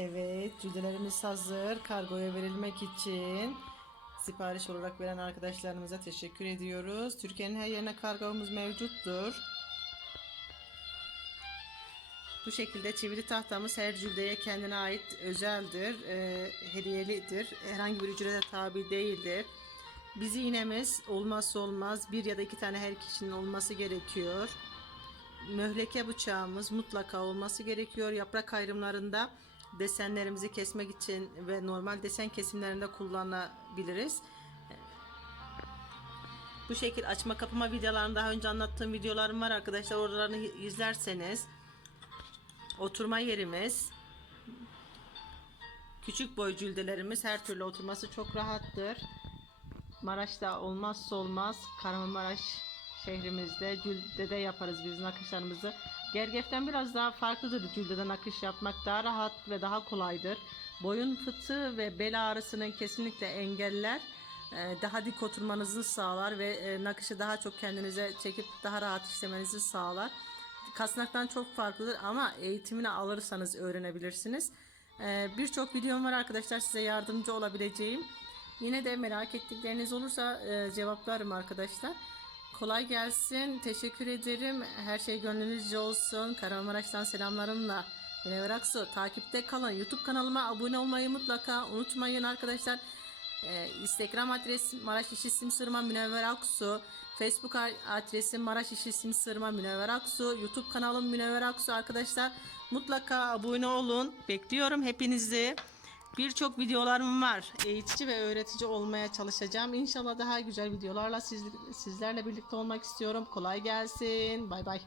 Evet, cüdelerimiz hazır. Kargoya verilmek için sipariş olarak veren arkadaşlarımıza teşekkür ediyoruz. Türkiye'nin her yerine kargomuz mevcuttur. Bu şekilde çivili tahtamız her cüldeye kendine ait özeldir, e, hediyelidir. Herhangi bir ücrete tabi değildir. Bizi iğnemiz olmazsa olmaz bir ya da iki tane her kişinin olması gerekiyor. Möhleke bıçağımız mutlaka olması gerekiyor. Yaprak ayrımlarında desenlerimizi kesmek için ve normal desen kesimlerinde kullanabiliriz. Bu şekil açma kapama videolarını daha önce anlattığım videolarım var arkadaşlar. Oralarını izlerseniz oturma yerimiz küçük boy cüldelerimiz her türlü oturması çok rahattır. Maraş'ta olmazsa olmaz Kahramanmaraş şehrimizde cüldede yaparız biz nakışlarımızı. Gergeften biraz daha farklıdır cüldede nakış yapmak daha rahat ve daha kolaydır. Boyun fıtığı ve bel ağrısının kesinlikle engeller. Ee, Daha dik oturmanızı sağlar ve e, nakışı daha çok kendinize çekip daha rahat işlemenizi sağlar. Kasnaktan çok farklıdır ama eğitimini alırsanız öğrenebilirsiniz. Ee, Birçok videom var arkadaşlar size yardımcı olabileceğim. Yine de merak ettikleriniz olursa e, cevaplarım arkadaşlar. Kolay gelsin. Teşekkür ederim. Her şey gönlünüzce olsun. Kahramanmaraş'tan selamlarımla. Münevver Aksu takipte kalın. YouTube kanalıma abone olmayı mutlaka unutmayın arkadaşlar. Ee, Instagram adresim Maraş İş İsim Sırma Münevver Aksu. Facebook adresim Maraş İş İsim Sırma Münevver Aksu. YouTube kanalım Münevver Aksu arkadaşlar. Mutlaka abone olun. Bekliyorum hepinizi. Birçok videolarım var. Eğitici ve öğretici olmaya çalışacağım. İnşallah daha güzel videolarla siz, sizlerle birlikte olmak istiyorum. Kolay gelsin. Bay bay.